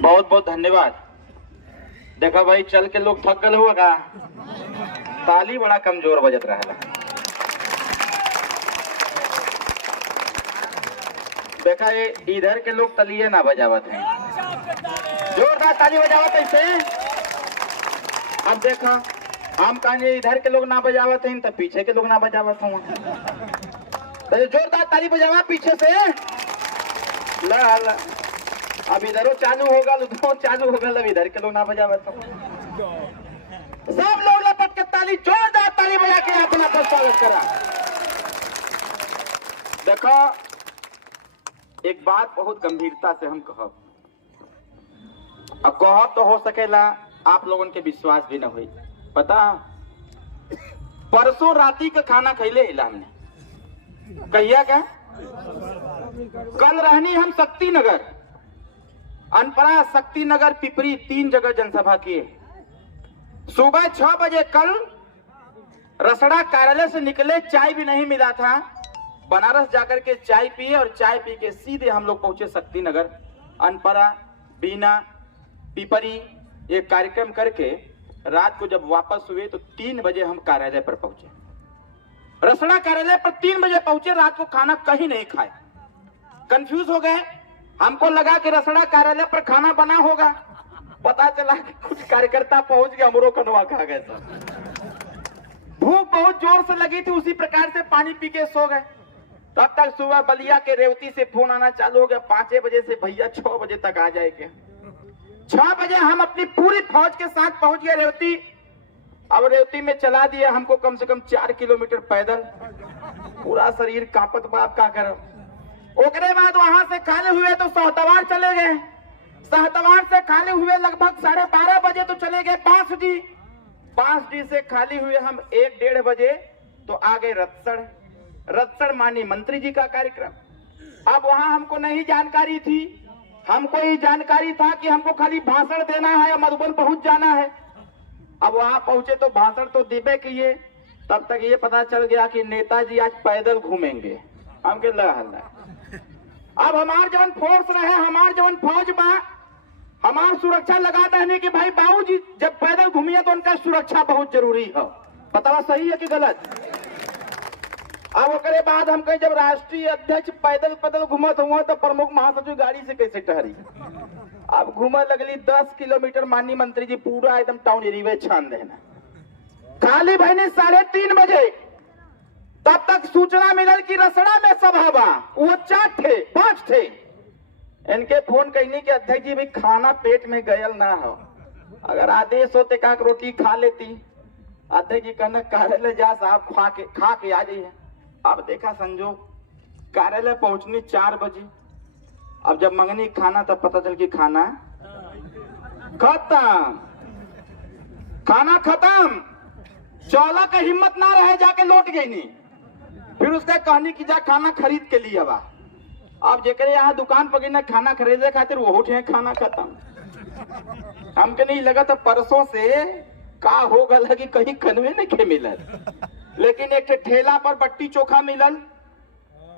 बहुत बहुत धन्यवाद। देखा भाई, चल के लोग थक गए हुआ का, ताली बड़ा कमजोर बजत रहा। देखा ये इधर के लोग तलिए ना बजावत हैं, जोरदार ताली बजावत ऐसे। अब देखा हम कहेंगे इधर के लोग ना बजावत हैं तो पीछे के लोग ना बजावत हूँ, तो जोरदार ताली बजावा पीछे से। ला ला अब इधरों चालू होगा, उधरों चालू होगा, अब इधर के लोग ना बजावत हूँ। सब लोग लपट के ताली, जोरदार ताली बजा के अपना स्वागत करा। देखो एक बात बहुत गंभीरता से हम कहब, अब कहब तो हो सकेला आप लोगों के विश्वास भी न हुई। पता परसों राती का खाना खैले हिला हमने, कहिया क्या कल रहनी हम शक्ति नगर, अनपरा, शक्ति नगर, पिपरी, 3 जगह जनसभा किए। सुबह 6 बजे कल रसड़ा कार्यालय से निकले, चाय भी नहीं मिला था, बनारस जाकर के चाय पिए और चाय पी के सीधे हम लोग पहुंचे शक्ति नगर, अनपरा, बीना, पिपरी, ये कार्यक्रम करके रात को जब वापस हुए तो 3 बजे हम कार्यालय पर पहुंचे। रसड़ा कार्यालय पर 3 बजे पहुंचे, रात को खाना कहीं नहीं खाए, कंफ्यूज हो गए। हमको लगा कि रसड़ा कार्यालय पर खाना बना होगा, पता चला कि कुछ कार्यकर्ता पहुंच गए, हमरो कनवा खा गए। भूख बहुत जोर से लगी थी, उसी प्रकार से पानी पी के सो गए। तब तक सुबह बलिया के रेवती से फोन आना चालू हो गया, 5 बजे से भैया 6 बजे तक आ जाएंगे। 6 बजे हम अपनी पूरी फौज के साथ पहुंच गए रेवती। अब रेवती में चला दिया हमको कम से कम 4 किलोमीटर पैदल, पूरा शरीर कांपत, बाप का करो। ओकरे बाद वहां से खाली हुए तो सहतवार चले गए, सहतवार से खाली हुए लगभग 12:30 बजे तो चले गए बांसडी, बांसडी से खाली हुए हम 1-1:30 बजे तो आ गए रतसड़। रतसड़ माननीय मंत्री जी का कार्यक्रम। अब वहां हमको नहीं जानकारी थी, हमको ये जानकारी था कि हमको खाली भाषण देना है या मधुबन पहुंच जाना है। अब वहां पहुंचे तो भाषण तो दिबे किए, तब तक ये पता चल गया कि नेताजी आज पैदल घूमेंगे। हम के लहला अब हमार जवन फोर्स रहे, हमार जवन फौज बा, हमार सुरक्षा लगा रहने की भाई बाबूजी जब पैदल घूमिए तो उनका सुरक्षा बहुत जरूरी है। बतावा सही है कि गलत? अब ओकरे बाद हम कहीं जब राष्ट्रीय अध्यक्ष पैदल पैदल घूमत हुआ तो प्रमुख महासचिव गाड़ी से कैसे ठहरी। अब घूमे लगली 10 किलोमीटर, माननीय मंत्री जी पूरा एकदम टाउन एरिया छान देना। खाली बहनी 3:30 बजे, तब तक सूचना मिलल कि रसड़ा में सभा बा, वो 4 थे 5 थे। इनके फोन कहनी कि अध्यक्ष जी भाई खाना पेट में गयल ना हो, अगर आदेश होते का रोटी खा लेती। अध्यक्ष जी कहना कार्यालय जा साहब, खा के आ जाइए। अब देखा संजोग, कार्यालय पहुंचनी 4 बजे। अब जब मंगनी खाना तब पता चल कि खाना खत्म, खाना खत्म। चौला का हिम्मत ना रहे, जाके लौट गई नहीं। फिर उसका कहनी कि जा खाना खरीद के लिए बा। अब जेकरे यहाँ दुकान पर गई खाना खरीदे खातिर वो उठे, खाना खत्म। हमके नहीं लगा था परसों से का हो गल कि कहीं कनवे नहीं के मिलल, लेकिन एक ठेला पर बट्टी चोखा मिलल,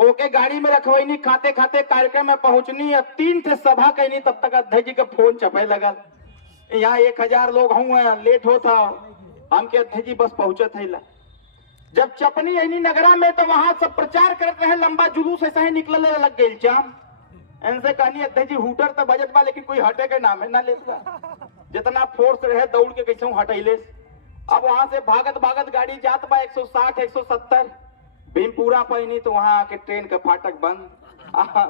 ओके गाड़ी में रखवैनी, खाते खाते कार्यक्रम में पहुंचनी। 3 थे सभा कहनी, तब तक अध्यक्ष जी का फोन चपे लगल, यहाँ 1000 लोग हुए, लेट होता। हमके अध्यक्ष जी बस पहुंचत है। जब चपनी ऐनी नगरा में तो वहां सब प्रचार करते रहे, लंबा जुलूस ऐसा ही निकल लग गई जाम। इनसे कहनी अध्यक्ष जी हूटर तो बजट बा, लेकिन कोई हटे के नाम है ना लेता, जितना फोर्स रहे दौड़ के कैसे हटैले। अब वहां से भागत भागत गाड़ी जात बा 160-170 भीमपुरा पैनी, तो वहां आके ट्रेन का फाटक बंद,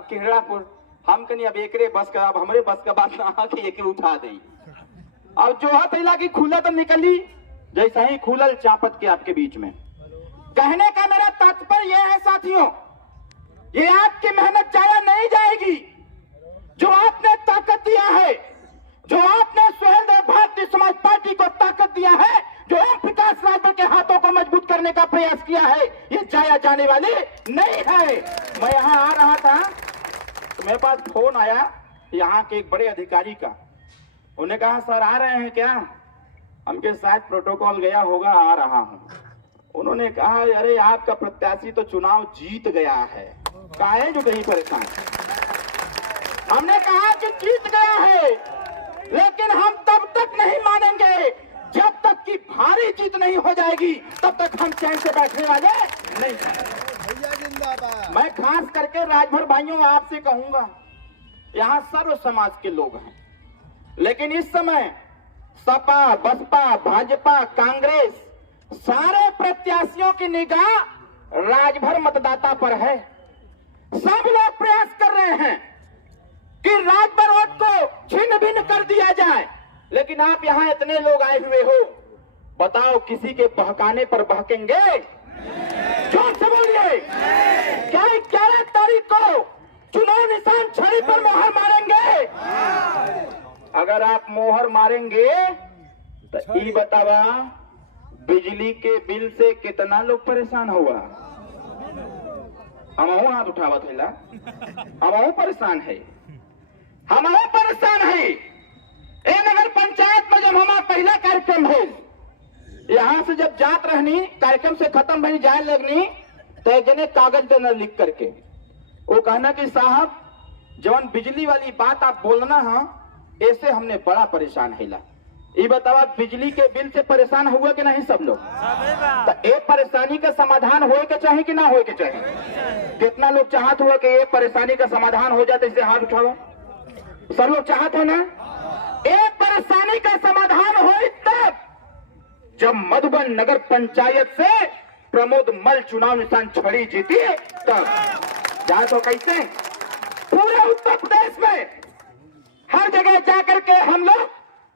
किरड़ापुर। हम कहीं अब एकरे बस का, अब हमरे बस का बात ना कि एक उठा दे। अब जो है कि खुला तो निकली, जैसा ही खुलल चापत के आपके बीच में। कहने का मेरा तात्पर्य यह है साथियों, ये आपकी मेहनत जाया नहीं जाएगी। जो आपने ताकत दिया है, जो आपने सुहेलदेव भारतीय समाज पार्टी को ताकत दिया है, जो ओम प्रकाश रावत के हाथों को मजबूत करने का प्रयास किया है, ये जाया जाने वाली नहीं है। मैं यहाँ आ रहा था तो मेरे पास फोन आया यहाँ के एक बड़े अधिकारी का। उन्होंने कहा सर आ रहे हैं क्या? हमके साथ प्रोटोकॉल गया होगा, आ रहा हूँ। उन्होंने कहा अरे आपका प्रत्याशी तो चुनाव जीत गया है, काहे जो कहीं परेशान। हमने कहा कि जीत गया है, चैन से बैठने वाले नहीं। भैया जिंदाबाद। मैं खास करके राजभर भाइयों आपसे कहूंगा, यहाँ सर्व समाज के लोग हैं, लेकिन इस समय सपा, बसपा, भाजपा, कांग्रेस सारे प्रत्याशियों की निगाह राजभर मतदाता पर है। सब लोग प्रयास कर रहे हैं कि राजभर वोट को छिन्न भिन्न कर दिया जाए, लेकिन आप यहाँ इतने लोग आए हुए हो, बताओ किसी के बहकाने पर बहकेंगे? जोर से बोलिए, क्या 11 तारीख को चुनाव निशान छड़ी पर मोहर मारेंगे? अगर आप मोहर मारेंगे तो ये बतावा बिजली के बिल से कितना लोग परेशान हुआ? हम हाथ उठावा थैला, हम परेशान है, हम परेशान है। ए नगर पंचायत में जब हमारा पहला कार्यक्रम है, यहाँ से जब जात रहनी, कार्यक्रम से खत्म भई जाए लगनी, तो एक जने कागज देना लिख करके, वो कहना कि साहब जवन बिजली वाली बात आप बोलना है, ऐसे हमने बड़ा परेशान हैला। ये बतावा बिजली के बिल से परेशान हुआ कि नहीं सब लोग? तो एक परेशानी का समाधान होए के चाहिए कि ना होए के चाहिए? कितना लोग चाहत हुआ कि एक परेशानी का समाधान हो जाए? इसे हाथ उठाओ। सब लोग चाहत हो ना? एक परेशानी का समाधान हो तब जब मधुबन नगर पंचायत से प्रमोद मल चुनाव निशान छड़ी जीती, तब जा तो कैसे पूरे उत्तर प्रदेश में हर जगह जाकर के हम लोग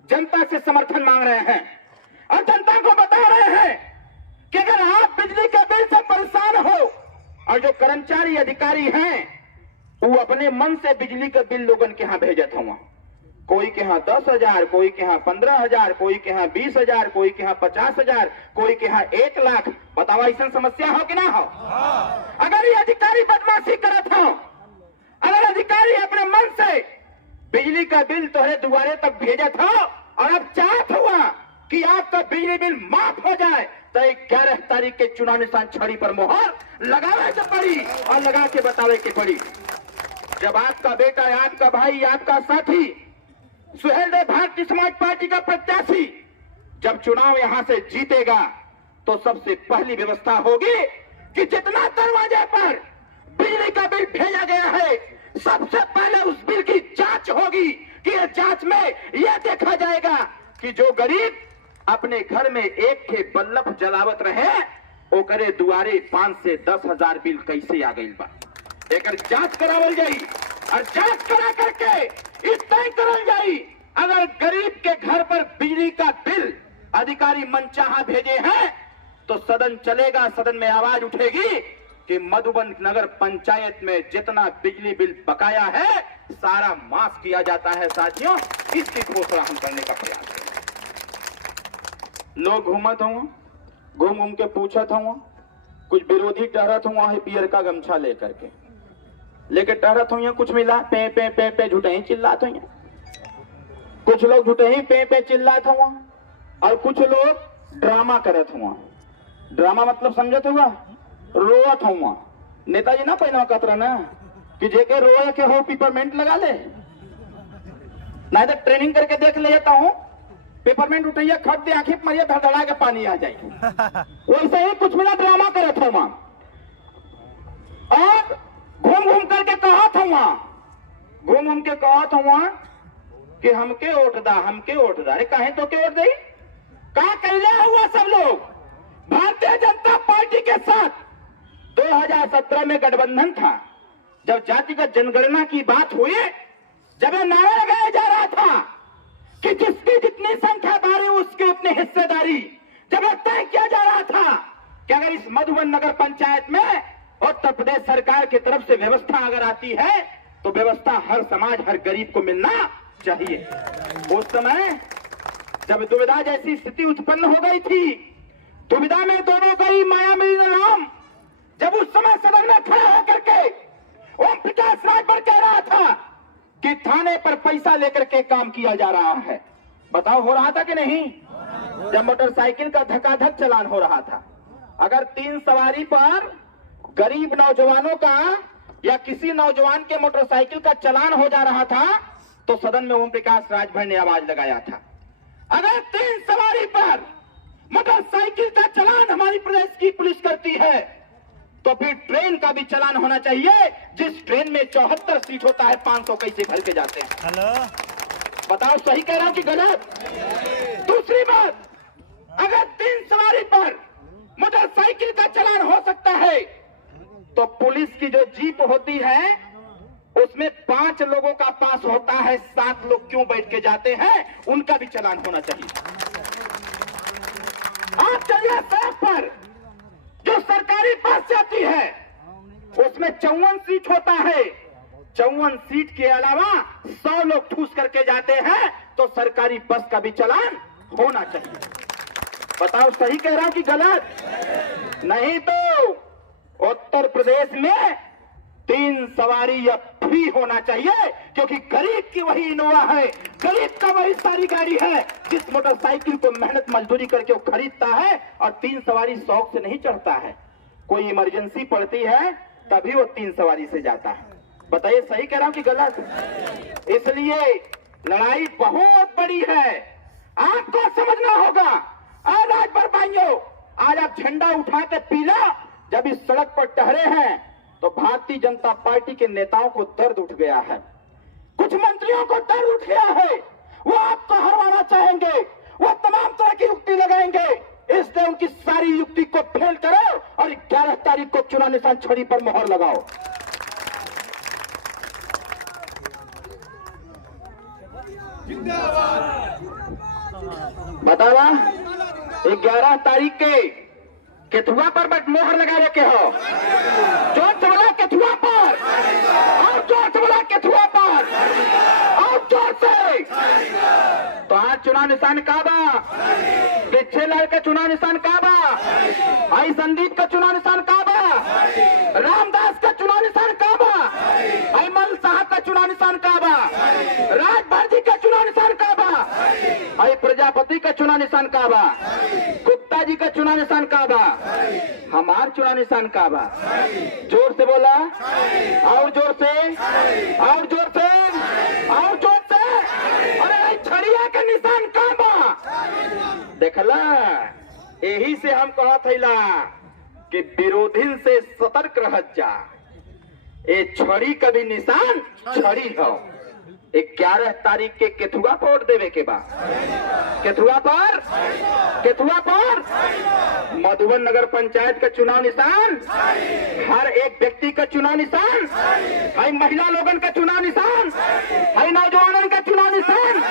जनता से समर्थन मांग रहे हैं और जनता को बता रहे हैं कि अगर आप बिजली के बिल से परेशान हो, और जो कर्मचारी अधिकारी हैं वो अपने मन से बिजली का बिल लोगन के यहाँ भेजत हुआ, कोई के यहाँ 10,000, कोई के यहाँ 15,000, कोई के यहाँ 20,000, कोई के यहाँ 50,000, कोई के यहाँ 1 लाख। बताओ ऐसा समस्या हो कि ना हो? अगर ये अधिकारी बदमाशी करत हो, अगर अधिकारी अपने मन से बिजली का बिल तोहरे दुआरे तक भेजा था और अब चाहत हुआ कि आपका बिजली बिल माफ हो जाए, तो 11 तारीख के चुनाव निशान छड़ी पर मोहर लगावे के पड़ी और लगा के बतावे के पड़ी। जब आपका बेटा, आपका भाई, आपका साथी सुहेल देव भारतीय समाज पार्टी का प्रत्याशी जब चुनाव यहां से जीतेगा, तो सबसे पहली व्यवस्था होगी कि जितना दरवाजे पर बिजली का बिल भेजा गया है, सबसे पहले उस बिल की जांच होगी कि इस जांच में यह देखा जाएगा कि जो गरीब अपने घर में एक के बल्लभ जलावत रहे, वो करे दुआरे 5 से 10,000 बिल कैसे आ गई बा। एक जांच करावल जाई और जांच करा करके इस तय करल जाई, अगर गरीब के घर पर बिजली का बिल अधिकारी मनचाहा भेजे हैं तो सदन चलेगा, सदन में आवाज उठेगी कि मधुबन नगर पंचायत में जितना बिजली बिल बकाया है सारा माफ किया जाता है। साथियों, इसकी घोषणा हम करने का प्रयास करें। लोग घूमत हुआ, घूम घूम के पूछत हुआ, कुछ विरोधी टहरत हुआ है पियर का गमछा लेकर के, लेके टहरत हुई, कुछ मिला पे पे पे पे झूठे ही चिल्लात हुई, कुछ लोग झूठे ही पे पे चिल्लात हुआ, और कुछ लोग ड्रामा करत हुआ। ड्रामा मतलब समझत हुआ, रोवत हुआ। नेताजी ना पहना कतरा ना कि जेके रोए के हो पेपरमेंट लगा ले, नहीं तो ट्रेनिंग करके देख ले जाता हूँ, पेपरमेंट उठाइए, खट दे, आंखें मारिए, धड़धड़ा के पानी आ जाए। वैसे ही कुछ मिला ड्रामा करे था वहां, और घूम घूम करके कहा था वहां, घूम घूम के कहा था वहां कि हमके वोट दा, हमके वोट दा। अरे काहे तो के वोट दी? कहा कैले हुआ सब लोग भारतीय जनता पार्टी के साथ 2017 में गठबंधन था। जब जातिगत जनगणना की बात हुई, जब यह नारा लगाया जा रहा था कि जिसकी जितनी संख्या बारी उसकी उतनी हिस्सेदारी, जब यह तय किया जा रहा था कि अगर इस मधुबन नगर पंचायत में उत्तर प्रदेश सरकार की तरफ से व्यवस्था अगर आती है तो व्यवस्था हर समाज, हर गरीब को मिलना चाहिए। उस समय जब दुविधा जैसी स्थिति उत्पन्न हो गई थी, दुविधा में दोनों गई माया मिलन राम, जब उस समय सदन में खड़ा होकर के ओम प्रकाश राजभर कह रहा था कि थाने पर पैसा लेकर के काम किया जा रहा है। बताओ हो रहा था कि नहीं? जब मोटरसाइकिल का धक्का-धक चलान हो रहा था, अगर 3 सवारी पर गरीब नौजवानों का या किसी नौजवान के मोटरसाइकिल का चलान हो जा रहा था, तो सदन में ओम प्रकाश राजभर ने आवाज लगाया था। अगर 3 सवारी पर मोटरसाइकिल का चालान हमारी प्रदेश की पुलिस करती है, तो फिर ट्रेन का भी चालान होना चाहिए। जिस ट्रेन में 74 सीट होता है, 500 कैसे भर के जाते हैं? हेलो, बताओ सही कह रहा हूं कि गलत? दूसरी बात, अगर 3 सवारी पर मोटरसाइकिल का चालान हो सकता है, तो पुलिस की जो जीप होती है उसमें 5 लोगों का पास होता है, 7 लोग क्यों बैठ के जाते हैं? उनका भी चालान होना चाहिए। आप चलिए सड़क पर, जो सरकारी बस जाती है उसमें 54 सीट होता है, 54 सीट के अलावा 100 लोग ठूस करके जाते हैं, तो सरकारी बस का भी चालान होना चाहिए। बताओ सही कह रहा हूं कि गलत? नहीं तो उत्तर प्रदेश में 3 सवारी अब फ्री होना चाहिए, क्योंकि गरीब की वही इनोवा है, गरीब का वही सारी गाड़ी है जिस मोटरसाइकिल को मेहनत मजदूरी करके वो खरीदता है, और 3 सवारी शौक से नहीं चढ़ता है। कोई इमरजेंसी पड़ती है तभी वो 3 सवारी से जाता है। बताइए सही कह रहा हूं कि गलत? इसलिए लड़ाई बहुत बड़ी है, आपको समझना होगा। आज राजभर भाइयों, आज आप झंडा उठा के पीला, जब इस सड़क पर टहरे हैं तो भारतीय जनता पार्टी के नेताओं को दर्द उठ गया है, कुछ मंत्रियों को दर्द उठ गया है। वो आपको हरवाना चाहेंगे, वो तमाम तरह की युक्ति लगाएंगे, इसलिए उनकी सारी युक्ति को फेल करो और 11 तारीख को चुनाव निशान छड़ी पर मोहर लगाओ। बतावा 11 तारीख के केथुआ पर बट मोहर लगाने के हो। जोर से बोला केथुआ पर, और जोर से बोला केथुआ पर, और जोर से। तो आज चुनाव निशान का बा, पिछले लाल का चुनाव निशान का बा, आई संदीप का चुनाव निशान का बा, रामदास का चुनाव निशान का बा, आई मल साहब का चुनाव निशान का बा, राजभर जी का चुनाव निशान का बा, आई प्रजापति का चुनाव निशान का बा, गुप्ता जी का चुनाव निशान का बा, हमार चुनाव निशान का बा। जोर से बोला, और जोर से, और जोर से, और जोर से। अरे छड़िया के निशान का बा, देखला? यही से हम कहा थैला कि विरोधी से सतर्क रह जा। ये छड़ी का भी निशान छड़ी हो। 11 तारीख के केथुआ पर वोट देवे के बाद, केथुआ पर, केथुआ पर मधुबन नगर पंचायत का चुनाव निशान, हर एक व्यक्ति का चुनाव निशान, है महिला लोगन का चुनाव निशान, है नौजवानों का चुनाव निशान,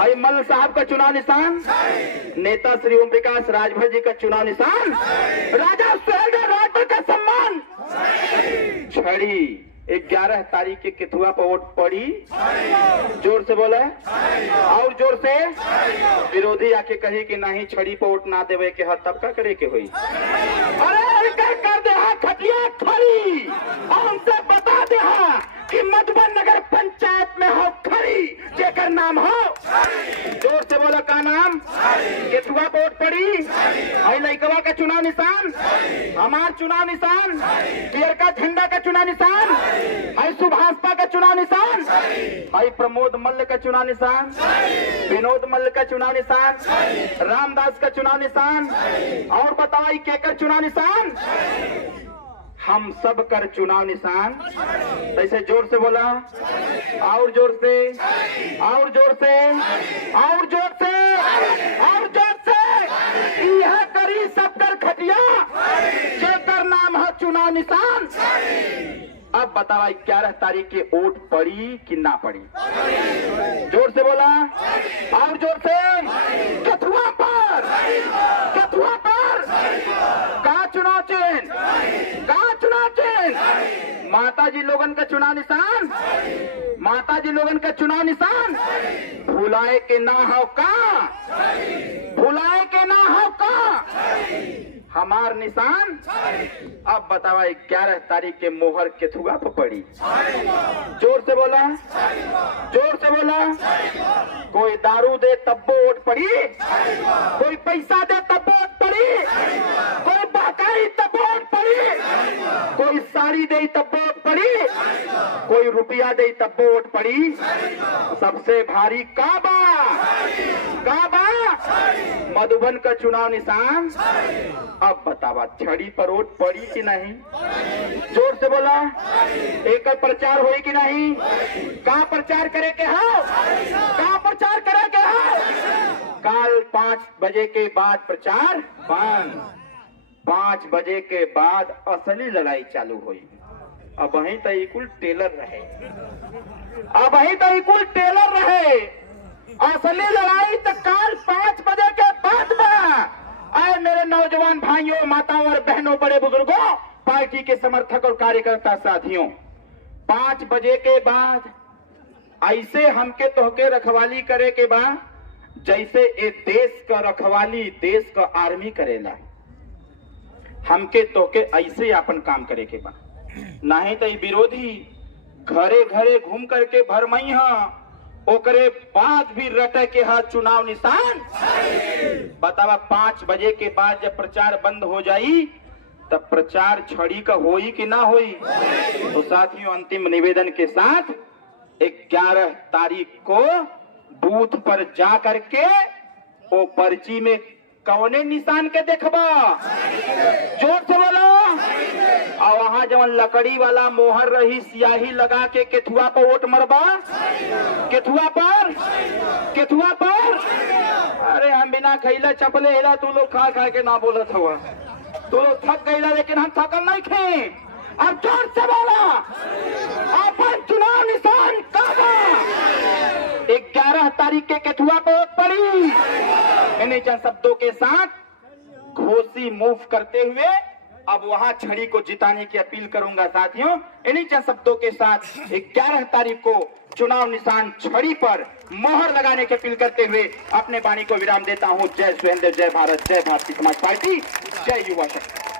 है मल साहब का चुनाव निशान, नेता श्री ओम प्रकाश राजभर जी का चुनाव निशान, राजा सुहेलदेव राजभर का सम्मान छड़ी। 11 तारीख के केथुआ पर वोट पड़ी। जोर से बोले, और जोर से। विरोधी आके कही कि नहीं छड़ी पर वोट ना देवे के हद, तब का करे के हुई? अरे कर दे खटिया खड़ी, और उनसे बता दे कि मधुबन नगर पंचायत में हो खड़ी, जेकर नाम हो। जोर से बोला का नाम? केथुआ पर वोट पड़ी। आई लइकवा का चुनाव निशान, हमार चुनाव निशान, पियर का झंडा का चुनाव निशान, है सुभाषपा का चुनाव निशान, है प्रमोद मल्ल का चुनाव निशान, विनोद मल्ल का चुनाव निशान, रामदास का चुनाव निशान, और बताओ केकर चुनाव निशान? हम सब कर चुनाव निशान। ऐसे जोर से बोला, और जोर से, और जोर से, और जोर से, और जोर से। यह करी सब कर खटिया, जेकर नाम है चुनाव निशान। अब बताओ 11 तारीख के वोट पड़ी कि ना पड़ी? जोर से बोला, और जोर से। केथुआ पर, केथुआ पर का चुनाव चिन्ह, का चुनाव चिन्ह? माता जी लोगन का चुनाव निशान, माता जी लोगन का चुनाव निशान। भुलाए के ना हो का, भुलाए के ना हो का हमार निशान। अब बतावा 11 तारीख के मोहर केथुआ पर पड़ी। जोर से बोला, जोर से बोला। कोई दारू दे तब वोट पड़ी, कोई पैसा दे तब वोट पड़ी, कोई बहका आई तब वोट पड़ी, कोई साड़ी दे तब वोट पड़ी, कोई रुपया दे तब वोट पड़ी। सबसे भारी काबा काबा मधुबन का चुनाव निशान। अब बतावा छड़ी पर वोट पड़ी कि नहीं? जोर से बोला। एक प्रचार हुई कि नहीं? कहाँ प्रचार करे के हो? कहाँ प्रचार करे के हो? काल 5 बजे के बाद प्रचार बंद। 5 बजे के बाद असली लड़ाई चालू हुई। अब वहीं तो कुल टेलर रहे, अब वहीं तो कुल टेलर रहे। असली लड़ाई तो काल 5 बजे के बाद में। आए मेरे नौजवान भाइयों, माताओं और बहनों, बड़े बुजुर्गों, पार्टी के समर्थक और कार्यकर्ता साथियों, 5 बजे के बाद ऐसे हमके तोहके रखवाली करे के बाद जैसे ये देश का रखवाली देश का आर्मी करेला। हमके तोहके ऐसे अपन काम करे के बा, नहीं तो विरोधी घरे घरे घूम करके भरमई है, ओकरे बाद भी रटे के हा चुनाव निशान। बतावा 5 बजे के बाद जब प्रचार बंद हो जाई तब प्रचार छड़ी का होई कि ना होई? तो साथियों, अंतिम निवेदन के साथ 11 तारीख को बूथ पर जा करके वो पर्ची में कौने निशान के देखबा? जोर से बोलो। और वहां जब लकड़ी वाला मोहर रही, स्याही लगा के केथुआ पर वोट मरबा। केथुआ पर, केथुआ पर। अरे हम बिना खैला चपले हेला तू लोग खा खा के ना बोलत हुआ। तू लोग थक गईला, लेकिन हम थकल नहीं थे। अब जोर से बोला। अपन चुनाव निशान काबा। 11 तारीख के केथुआ पर वोट पड़ी। इन्हीं चंद शब्दों के साथ घोसी मूव करते हुए अब वहां छड़ी को जिताने की अपील करूंगा साथियों। इन्हीं चंद शब्दों के साथ 11 तारीख को चुनाव निशान छड़ी पर मोहर लगाने की अपील करते हुए अपने वाणी को विराम देता हूं। जय सुहेलदेव, जय भारत, जय भारतीय समाज पार्टी, जय युवा शक्ति।